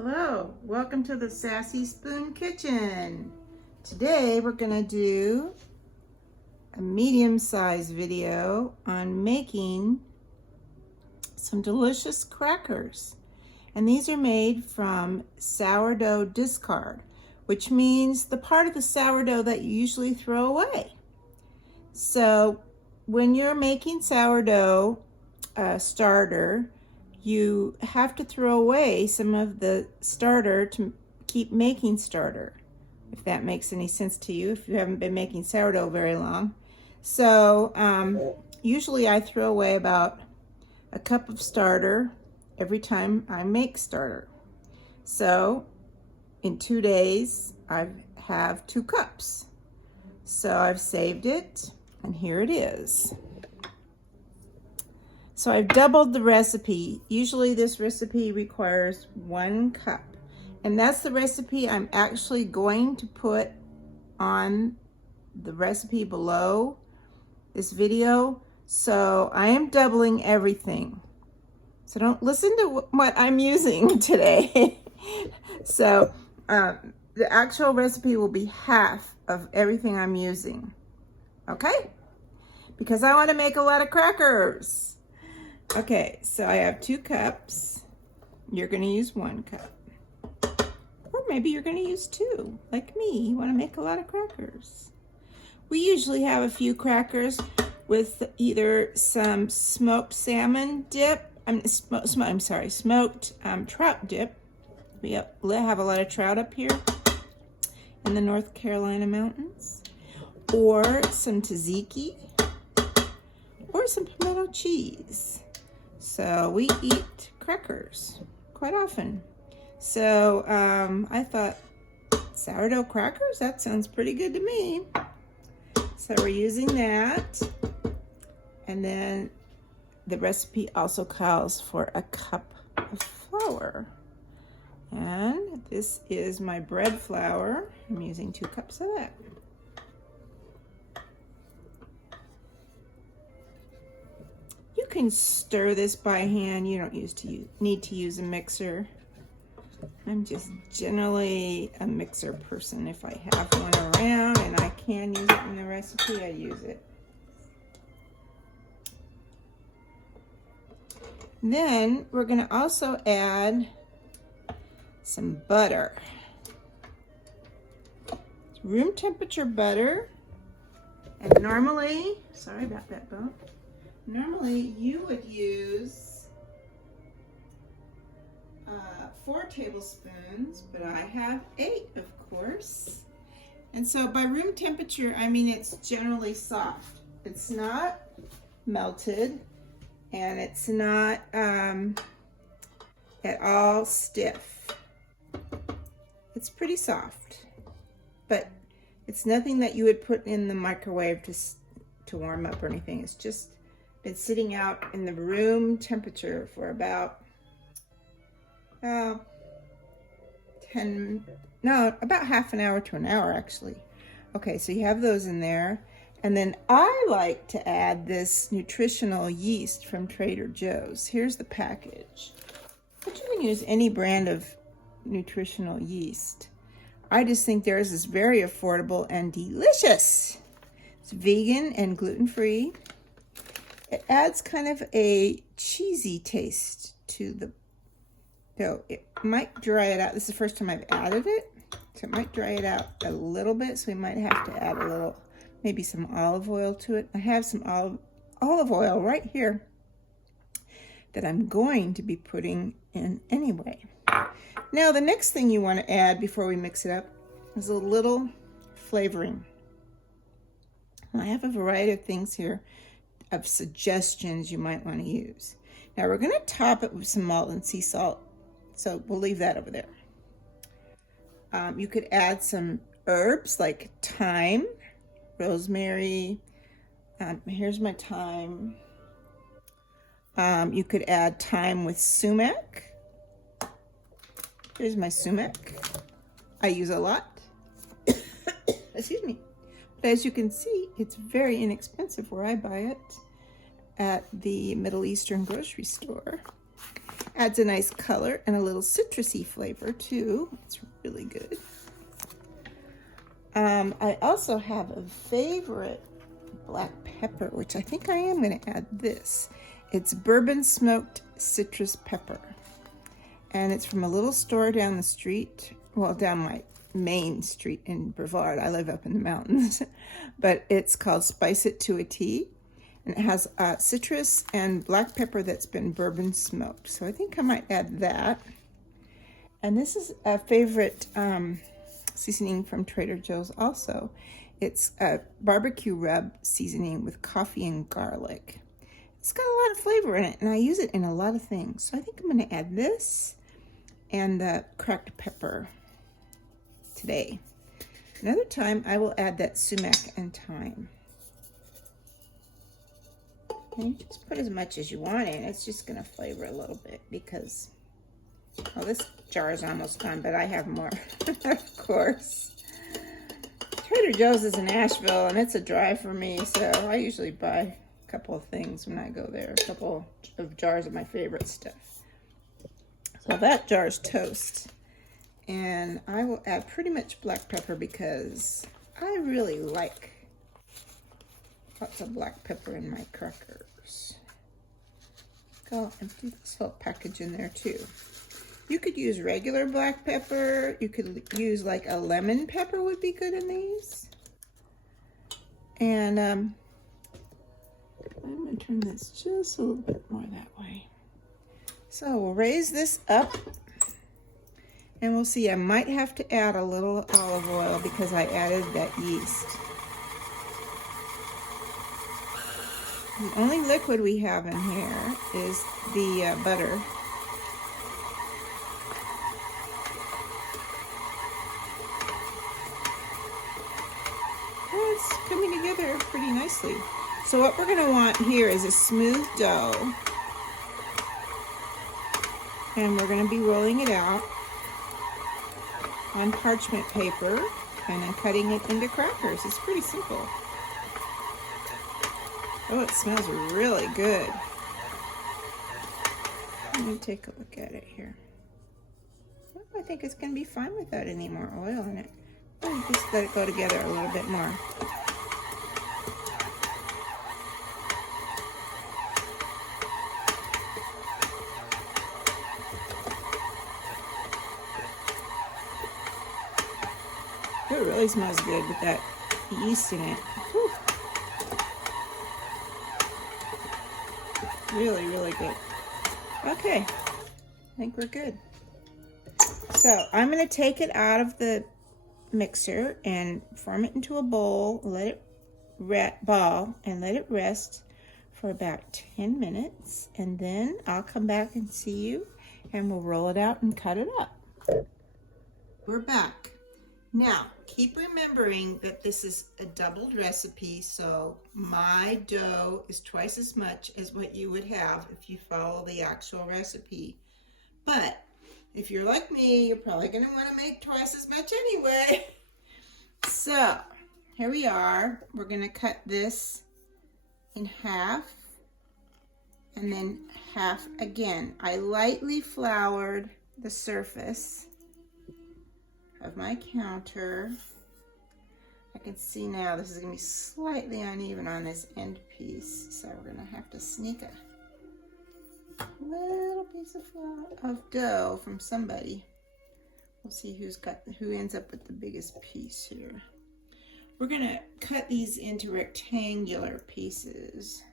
Hello, welcome to the Sassy Spoon Kitchen. Today we're going to do a medium-sized video on making some delicious crackers. And these are made from sourdough discard, which means the part of the sourdough that you usually throw away. So when you're making sourdough starter, you have to throw away some of the starter to keep making starter, if that makes any sense to you, if you haven't been making sourdough very long. So usually I throw away about a cup of starter every time I make starter. So in 2 days I have 2 cups. So I've saved it, and here it is. So I've doubled the recipe. Usually this recipe requires 1 cup. And that's the recipe I'm actually going to put on the recipe below this video. So I am doubling everything. So don't listen to what I'm using today. So the actual recipe will be half of everything I'm using. Okay? Because I want to make a lot of crackers. Okay, so I have 2 cups. You're going to use 1 cup. Or maybe you're going to use 2, like me. You want to make a lot of crackers. We usually have a few crackers with either some smoked salmon dip. Smoked trout dip. We have a lot of trout up here in the North Carolina mountains. Or some tzatziki. Or some pimento cheese. So we eat crackers quite often. So I thought, sourdough crackers? That sounds pretty good to me. So we're using that. And then the recipe also calls for a cup of flour. And this is my bread flour. I'm using 2 cups of that. You can stir this by hand. You don't need to use a mixer. I'm just generally a mixer person. If I have one around and I can use it in the recipe, I use it. Then we're going to also add some butter. It's room temperature butter. And normally, sorry about that bump. Normally, you would use 4 tablespoons, but I have 8, of course. And so by room temperature, I mean it's generally soft. It's not melted, and it's not at all stiff. It's pretty soft, but it's nothing that you would put in the microwave to warm up or anything. It's just been sitting out in the room temperature for about about half an hour to an hour actually. Okay, so you have those in there. And then I like to add this nutritional yeast from Trader Joe's. Here's the package. But you can use any brand of nutritional yeast. I just think theirs is very affordable and delicious. It's vegan and gluten-free. It adds kind of a cheesy taste to the dough. It might dry it out. This is the first time I've added it, so it might dry it out a little bit, so we might have to add a little, maybe some olive oil to it. I have some olive oil right here that I'm going to be putting in anyway. Now, the next thing you want to add before we mix it up is a little flavoring. I have a variety of things here, of suggestions you might want to use. Now we're going to top it with some Maldon sea salt, so we'll leave that over there. You could add some herbs like thyme, rosemary. Here's my thyme. You could add thyme with sumac. Here's my sumac. I use a lot. Excuse me. But as you can see, it's very inexpensive where I buy it at the Middle Eastern grocery store. Adds a nice color and a little citrusy flavor too. It's really good. I also have a favorite black pepper, which I think I am going to add this. It's bourbon smoked citrus pepper. And it's from a little store down the street, well, down my main street in Brevard. I live up in the mountains. But it's called Spice It to a Tea. And it has citrus and black pepper that's been bourbon smoked. So I think I might add that. And this is a favorite seasoning from Trader Joe's also. It's a barbecue rub seasoning with coffee and garlic. It's got a lot of flavor in it, and I use it in a lot of things. So I think I'm going to add this and the cracked pepper today. Another time I will add that sumac and thyme. And you just put as much as you want in. It's just going to flavor a little bit because, well, this jar is almost gone, but I have more, of course. Trader Joe's is in Asheville, and it's a drive for me, so I usually buy a couple of things when I go there, a couple of jars of my favorite stuff. So that jar is toast, and I will add pretty much black pepper because I really like lots of black pepper in my crackers. Go empty this whole package in there too. You could use regular black pepper. You could use like a lemon pepper would be good in these. And I'm going to turn this just a little bit more that way. So we'll raise this up. And we'll see, I might have to add a little olive oil because I added that yeast. The only liquid we have in here is the butter. It's coming together pretty nicely. So what we're going to want here is a smooth dough. And we're going to be rolling it out on parchment paper and then cutting it into crackers. It's pretty simple. Oh, it smells really good. Let me take a look at it here. Oh, I think it's going to be fine without any more oil in it. Just let it go together a little bit more. It really smells good with that yeast in it. Whew. Really, really good. Okay, I think we're good. So I'm going to take it out of the mixer and form it into a bowl, let it ball and let it rest for about 10 minutes, and then I'll come back and see you and we'll roll it out and cut it up. We're back. Now keep remembering that this is a doubled recipe, so my dough is twice as much as what you would have if you follow the actual recipe. But if you're like me, you're probably going to want to make twice as much anyway. So here we are. We're going to cut this in half and then half again. I lightly floured the surface of my counter. I can see now this is going to be slightly uneven on this end piece, so we're going to have to sneak a little piece of dough from somebody. We'll see who ends up with the biggest piece here. We're going to cut these into rectangular pieces.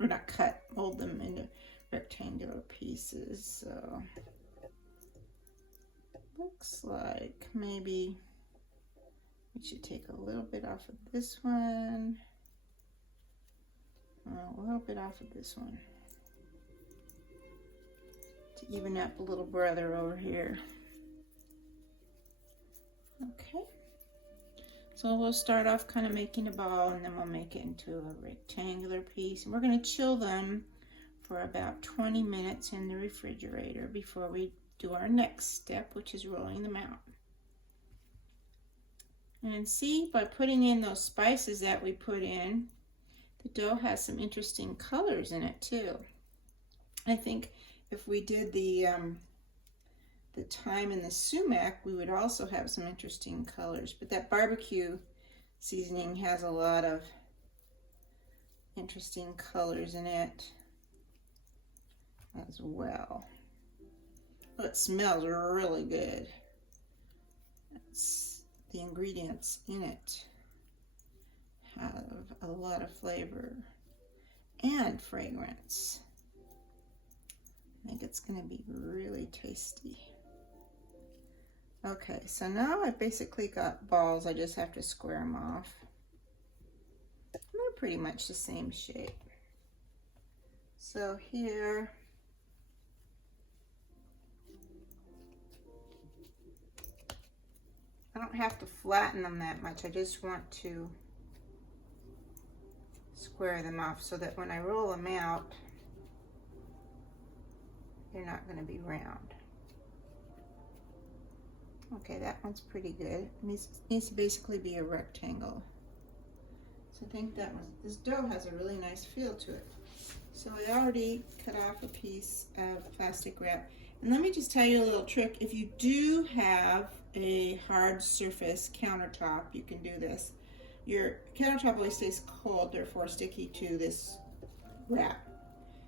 Or not cut, mold them into rectangular pieces. So looks like maybe we should take a little bit off of this one. A little bit off of this one. To even up a little brother over here. Okay. So we'll start off kind of making a ball and then we'll make it into a rectangular piece. And we're going to chill them for about 20 minutes in the refrigerator before we do our next step, which is rolling them out. And see, by putting in those spices that we put in, the dough has some interesting colors in it too. I think if we did the thyme and the sumac, we would also have some interesting colors. But that barbecue seasoning has a lot of interesting colors in it as well. Oh, it smells really good. The ingredients in it have a lot of flavor and fragrance. I think it's going to be really tasty. Okay, so now I've basically got balls. I just have to square them off. They're pretty much the same shape. So here, I don't have to flatten them that much. I just want to square them off so that when I roll them out, they're not going to be round. Okay, that one's pretty good. It needs to basically be a rectangle. So I think this dough has a really nice feel to it. So I already cut off a piece of plastic wrap. And let me just tell you a little trick. If you do have a hard surface countertop, you can do this. Your countertop always stays cold, therefore sticky to this wrap.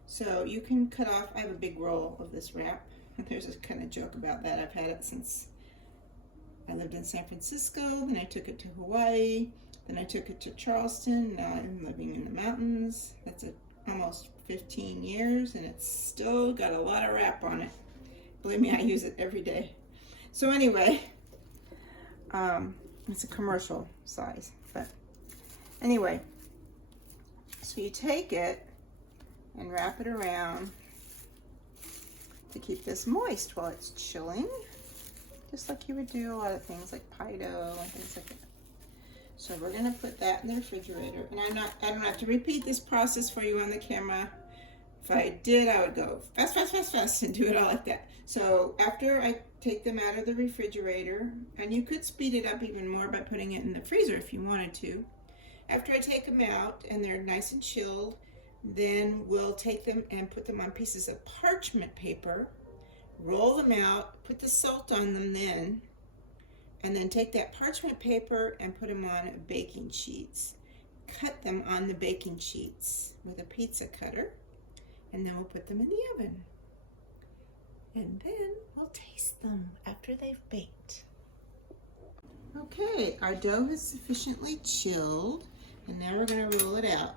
So you can cut off, I have a big roll of this wrap. There's a kind of joke about that. I've had it since I lived in San Francisco, then I took it to Hawaii, then I took it to Charleston, now I'm living in the mountains. That's almost 15 years and it's still got a lot of wrap on it. Believe me, I use it every day. So anyway, it's a commercial size, but anyway, so you take it and wrap it around to keep this moist while it's chilling, just like you would do a lot of things like pie dough and things like that. So we're gonna put that in the refrigerator, and I don't have to repeat this process for you on the camera. If I did, I would go fast, fast, fast, fast and do it all like that. So after I take them out of the refrigerator, and you could speed it up even more by putting it in the freezer if you wanted to. After I take them out and they're nice and chilled, then we'll take them and put them on pieces of parchment paper, roll them out, put the salt on them then, and then take that parchment paper and put them on baking sheets. Cut them on the baking sheets with a pizza cutter, and then we'll put them in the oven. And then we'll taste them after they've baked. Okay, our dough is sufficiently chilled, and now we're going to roll it out.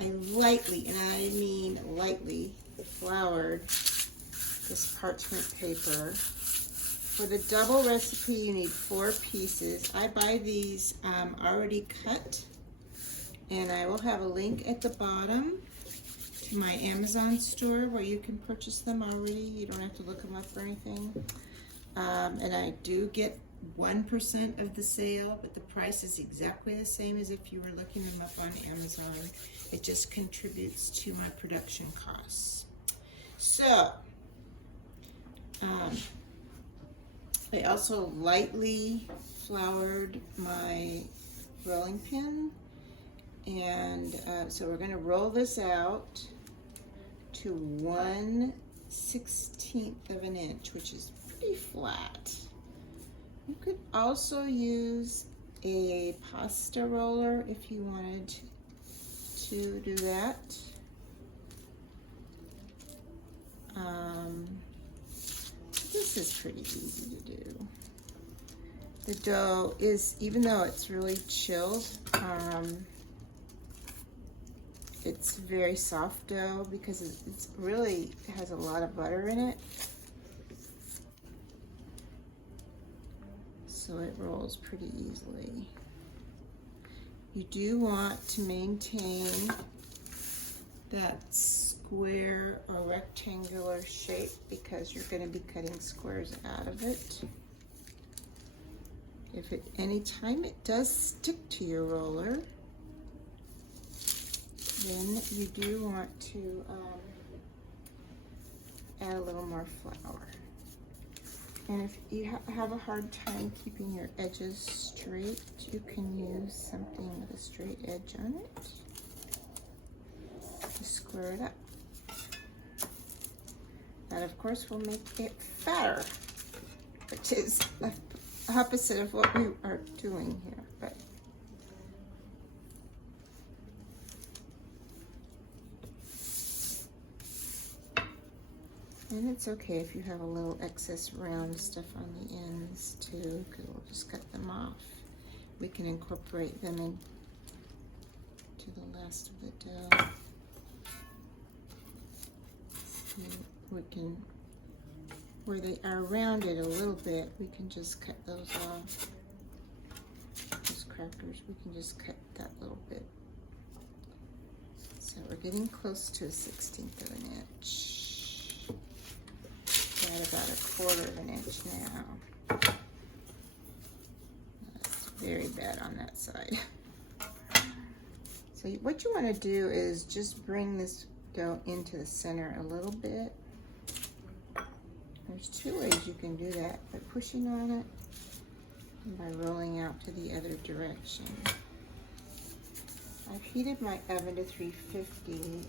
I lightly, and I mean lightly, floured this parchment paper. For the double recipe, you need 4 pieces. I buy these already cut, and I will have a link at the bottom to my Amazon store where you can purchase them already. You don't have to look them up or anything. And I do get 1% of the sale, but the price is exactly the same as if you were looking them up on Amazon. It just contributes to my production costs. So, I also lightly floured my rolling pin, and so we're going to roll this out to 1/16 of an inch, which is pretty flat. You could also use a pasta roller if you wanted to do that. This is pretty easy to do. The dough is, even though it's really chilled, it's very soft dough because it's really has a lot of butter in it. So it rolls pretty easily. You do want to maintain that square or rectangular shape because you're going to be cutting squares out of it. If at any time it does stick to your roller, then you do want to add a little more flour. And if you have a hard time keeping your edges straight, you can use something with a straight edge on it to square it up. That, of course, will make it fatter, which is the opposite of what we are doing here. But and it's okay if you have a little excess round stuff on the ends too, because we'll just cut them off. We can incorporate them in to the last of the dough. And we can, where they are rounded a little bit, we can just cut those off. Those crackers, we can just cut that little bit. So we're getting close to a 1/16 of an inch. At about 1/4 of an inch now. That's very bad on that side. So what you want to do is just bring this dough into the center a little bit. There's 2 ways you can do that: by pushing on it and by rolling out to the other direction. I've heated my oven to 350, and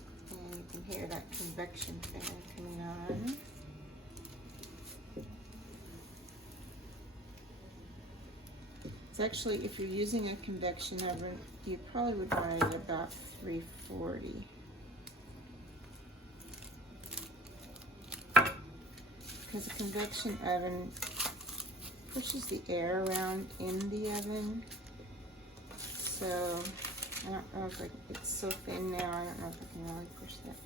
you can hear that convection fan coming on. Actually, if you're using a convection oven, you probably would want it at about 340. Because a convection oven pushes the air around in the oven. So, I don't know if it's so thin now, I don't know if I can really push that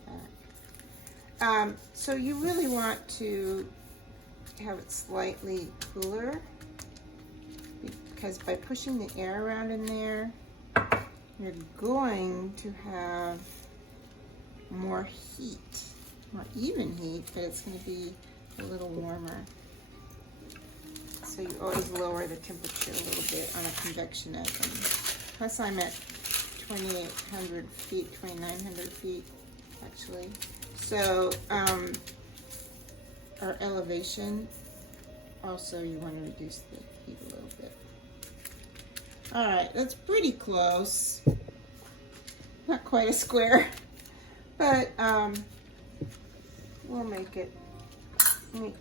back. So you really want to have it slightly cooler, because by pushing the air around in there, you're going to have more heat, more even heat, but it's going to be a little warmer. So you always lower the temperature a little bit on a convection oven. Plus I'm at 2,800 feet, 2,900 feet actually. So our elevation, also you want to reduce the heat a little bit. All right, that's pretty close. Not quite a square, but we'll make it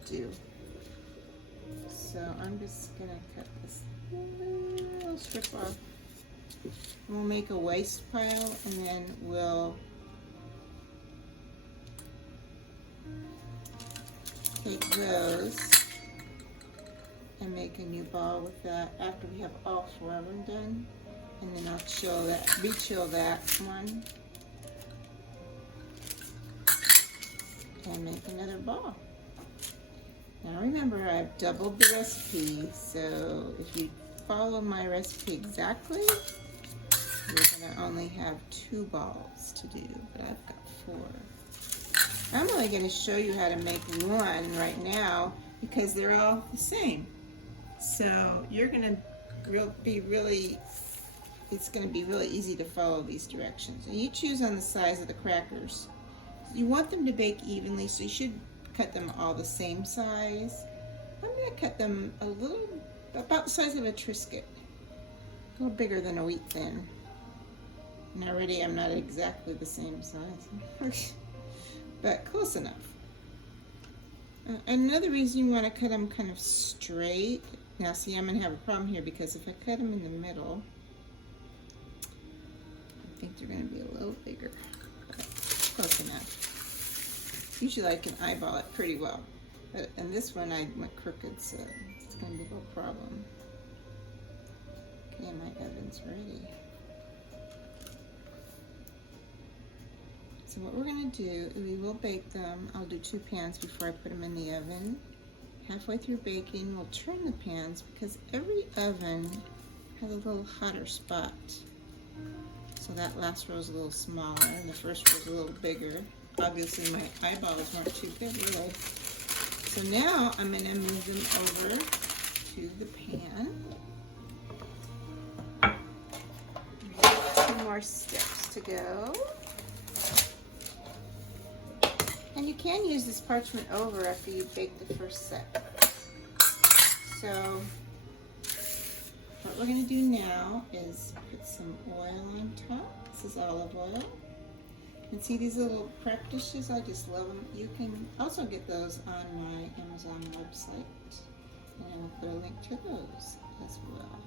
do. So I'm just gonna cut this little strip off. We'll make a waste pile, and then we'll take those and make a new ball with that after we have all 4 of them done. And then I'll chill that, re-chill that one, and make another ball. Now remember, I've doubled the recipe, so if you follow my recipe exactly, you're gonna only have 2 balls to do, but I've got 4. I'm only gonna show you how to make one right now because they're all the same. So you're gonna be really, it's gonna be really easy to follow these directions. And you choose on the size of the crackers. You want them to bake evenly, so you should cut them all the same size. I'm gonna cut them a little, about the size of a Triscuit. A little bigger than a wheat thin. And already I'm not exactly the same size, but close enough. Another reason you want to cut them kind of straight. Now see, I'm going to have a problem here because if I cut them in the middle, I think they're going to be a little bigger, but close enough. Usually I can eyeball it pretty well, but in this one I went crooked, so it's going to be a little problem. Okay, my oven's ready. So what we're going to do, we will bake them. I'll do 2 pans before I put them in the oven. Halfway through baking, we'll turn the pans because every oven has a little hotter spot. So that last row is a little smaller and the first row is a little bigger. Obviously my eyeballs weren't too big really. So now I'm going to move them over to the pan. 2 more steps to go. And you can use this parchment over after you bake the first set. So what we're going to do now is put some oil on top. This is olive oil. And see these little prep dishes? I just love them. You can also get those on my Amazon website. And I will put a link to those as well.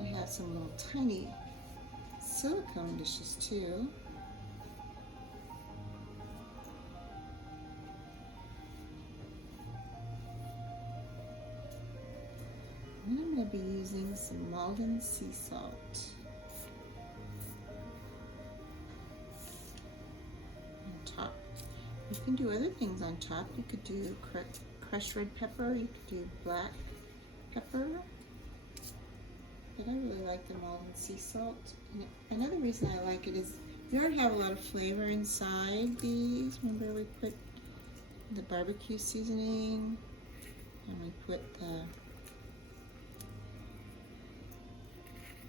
I have some little tiny silicone dishes too. And I'm going to be using some Maldon sea salt on top. You can do other things on top. You could do crushed red pepper. You could do black pepper. But I really like the Maldon sea salt. And another reason I like it is we already have a lot of flavor inside these. Remember we put the barbecue seasoning and we put the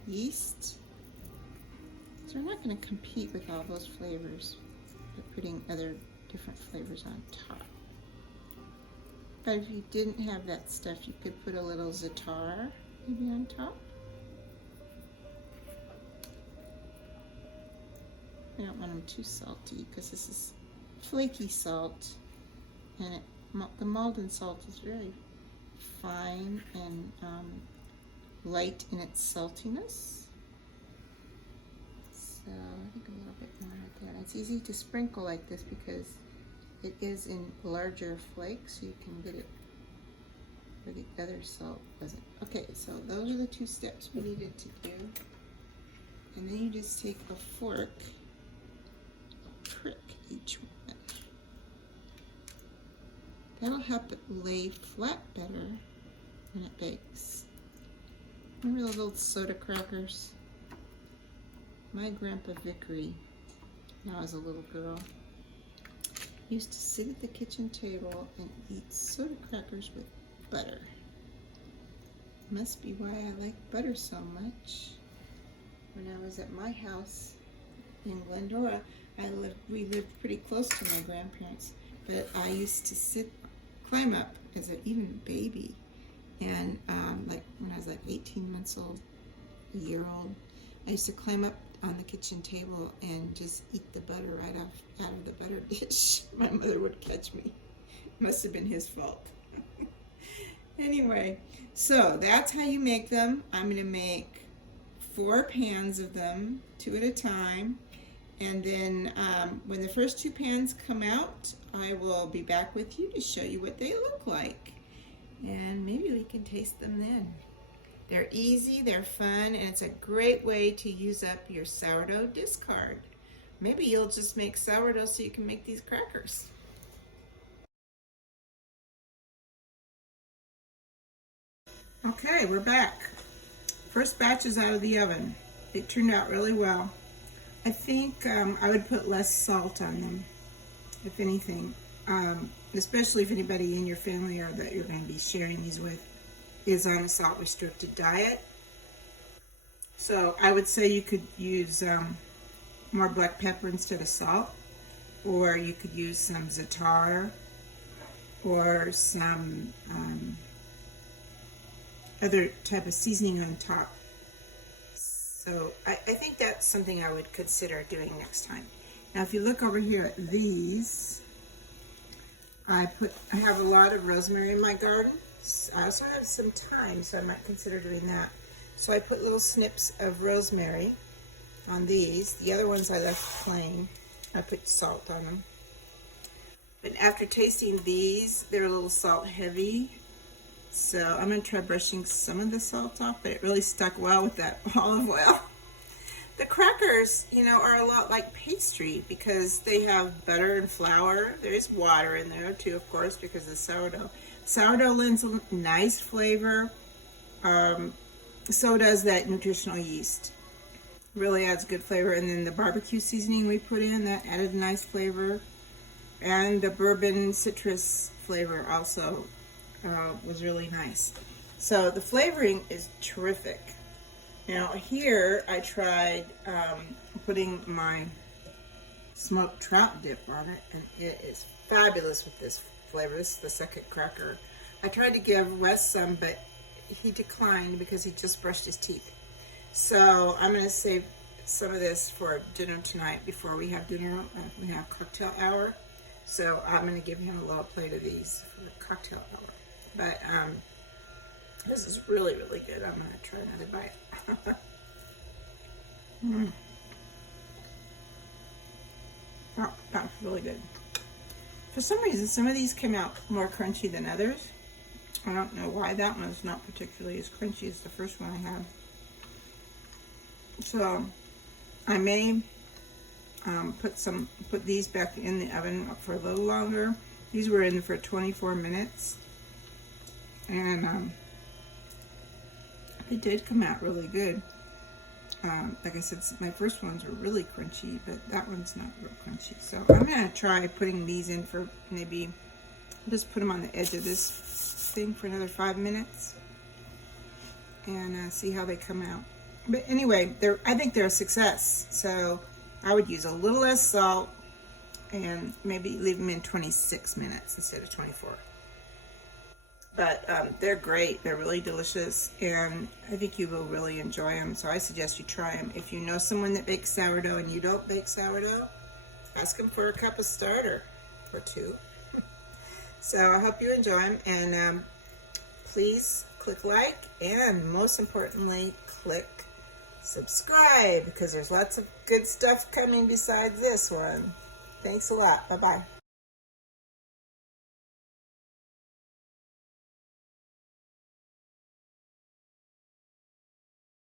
yeast. So we're not going to compete with all those flavors by putting other different flavors on top. But if you didn't have that stuff, you could put a little zaatar maybe on top. I don't want them too salty because this is flaky salt, and the Maldon salt is very fine and light in its saltiness. So I think a little bit more like that. It's easy to sprinkle like this because it is in larger flakes, so you can get it where the other salt doesn't. Okay, so those are the two steps we needed to do. And then you just take a fork, prick each one. That'll help it lay flat better when it bakes. Remember those old soda crackers? My grandpa Vickery, when I was a little girl, used to sit at the kitchen table and eat soda crackers with butter. Must be why I like butter so much. When I was at my house in Glendora, we lived pretty close to my grandparents, but I used to climb up as an even baby, and like when I was like 18 months old, a year old, I used to climb up on the kitchen table and just eat the butter right out of the butter dish. My mother would catch me. Must have been his fault. Anyway, so that's how you make them. I'm going to make 4 pans of them, 2 at a time. And then when the first 2 pans come out, I will be back with you to show you what they look like. And maybe we can taste them then. They're easy, they're fun, and it's a great way to use up your sourdough discard. Maybe you'll just make sourdough so you can make these crackers. Okay, we're back. First batch is out of the oven. It turned out really well. I think I would put less salt on them, if anything, especially if anybody in your family or that you're going to be sharing these with is on a salt restricted diet. So I would say you could use more black pepper instead of salt, or you could use some zaatar or some other type of seasoning on top. So I think that's something I would consider doing next time. Now if you look over here at these, I have a lot of rosemary in my garden. I also have some thyme, so I might consider doing that. So I put little snips of rosemary on these. The other ones I left plain. I put salt on them. But after tasting these, they're a little salt heavy. So I'm going to try brushing some of the salt off, but it really stuck well with that olive oil. The crackers, you know, are a lot like pastry because they have butter and flour. There is water in there too, of course, because of sourdough. Sourdough lends a nice flavor. So does that nutritional yeast. Really adds good flavor. And then the barbecue seasoning we put in, that added a nice flavor. And the bourbon citrus flavor also was really nice. So the flavoring is terrific. Now here I tried putting my smoked trout dip on it, and it is fabulous with this flavor. This is the second cracker. I tried to give Wes some, but he declined because he just brushed his teeth. So I'm going to save some of this for dinner tonight before we have dinner. We have cocktail hour. So I'm going to give him a little plate of these for the cocktail hour. But this is really, really good. I'm going to try another bite. Oh, that's really good. For some reason, some of these came out more crunchy than others. I don't know why. That one's not particularly as crunchy as the first one I had. So I may put these back in the oven for a little longer. These were in for 24 minutes, and they did come out really good. Like I said, my first ones were really crunchy, but that one's not real crunchy. So I'm gonna try putting these in for maybe, just put them on the edge of this thing for another 5 minutes and see how they come out. But anyway, I think they're a success. So I would use a little less salt and maybe leave them in 26 minutes instead of 24. But they're great. They're really delicious, and I think you will really enjoy them. So I suggest you try them. If you know someone that bakes sourdough and you don't bake sourdough, ask them for a cup of starter or two. So I hope you enjoy them, and please click like, and most importantly, click subscribe, because there's lots of good stuff coming besides this one. Thanks a lot. Bye-bye.